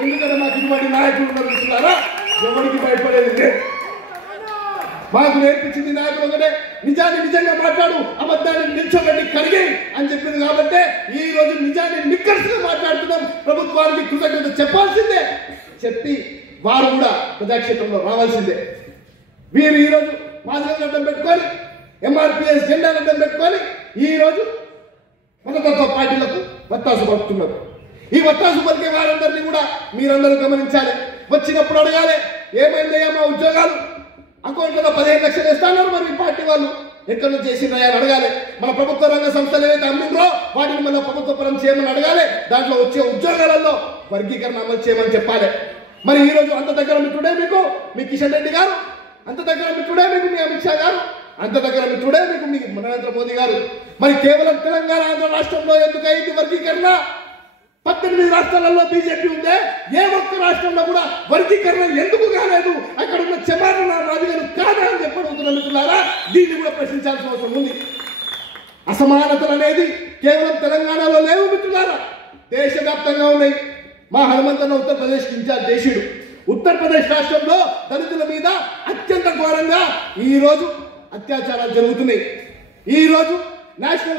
ఎందుకంటే మాకు ఇటువంటి నాయకులు ఉన్నారు. ఎవరికి భయపడేది లేదు. మాకు నేర్పించింది నాయకులు ఒకటే, నిజాన్ని నిజంగా మాట్లాడు, అబద్ధాన్ని నిల్చోబెట్టి కడిగి అని చెప్పింది. కాబట్టి ఈ రోజు నిజాన్ని నిక్కర్సుగా మాట్లాడుతున్నాం. ప్రభుత్వానికి కృతజ్ఞత చెప్పాల్సిందే, చెప్పి వారు కూడా ప్రజాక్షేత్రంలో రావాల్సిందే. వీరు ఈ రోజు మాదిగలను అడ్డం పెట్టుకొని, ఎంఆర్పిఎస్ జెండాను అడ్డం పెట్టుకొని ఈ రోజు మతతత్వ పార్టీలకు వత్తాసు పడుతున్నారు. ఈ వత్తాసు పలికే వారందరినీ కూడా మీరందరూ గమనించాలి. వచ్చినప్పుడు అడగాలి, ఏమైందయ్యా మా ఉద్యోగాలు, అకౌంట్లో 15 లక్షలు ఇస్తాన్నారు, మరి ఈ పార్టీ వాళ్ళు ఎక్కడి నుంచి చేసిందయ్యా అని అడగాలి. మన ప్రభుత్వ రంగ సంస్థలు ఏవైతే అమ్మిందో వాటిని మన ప్రభుత్వ పరం చేయమని అడగాలి. దాంట్లో వచ్చే ఉద్యోగాలలో వర్గీకరణ అమలు చేయమని చెప్పాలి. మరి ఈ రోజు అంత దగ్గర మిత్రుడే మీకు మీ కిషన్ రెడ్డి గారు, అంత దగ్గర మిత్రుడే మీకు మీ అమిత్ షా గారు, అంత దగ్గర మిత్రుడే మీకు మీ నరేంద్ర మోదీ గారు. మరి కేవలం తెలంగాణ ఆంధ్ర రాష్ట్రంలో ఎందుకు అయింది వర్గీకరణ? 18 రాష్ట్రాలలో బీజేపీ ఉందే, ఏ ఒక్క రాష్ట్రంలో కూడా వర్గీకరణ ఎందుకు కాలేదు? అక్కడ ఉన్న చెమారణ రాజుగారు కాదా అని చెప్పడుతున్న మిత్రులారా, దీన్ని కూడా ప్రశ్నించాల్సిన అవసరం ఉంది. అసమానతలు అనేది కేవలం తెలంగాణలో లేవు మిత్రులారా, దేశవ్యాప్తంగా ఉన్నాయి. మా హనుమంతన్న ఉత్తరప్రదేశ్ ఇన్ఛార్జ్ చేసిడు. ఉత్తరప్రదేశ్ రాష్ట్రంలో దళితుల మీద అత్యంత ఘోరంగా ఈ రోజు అత్యాచారాలు జరుగుతున్నాయి. ఈ రోజు నేషనల్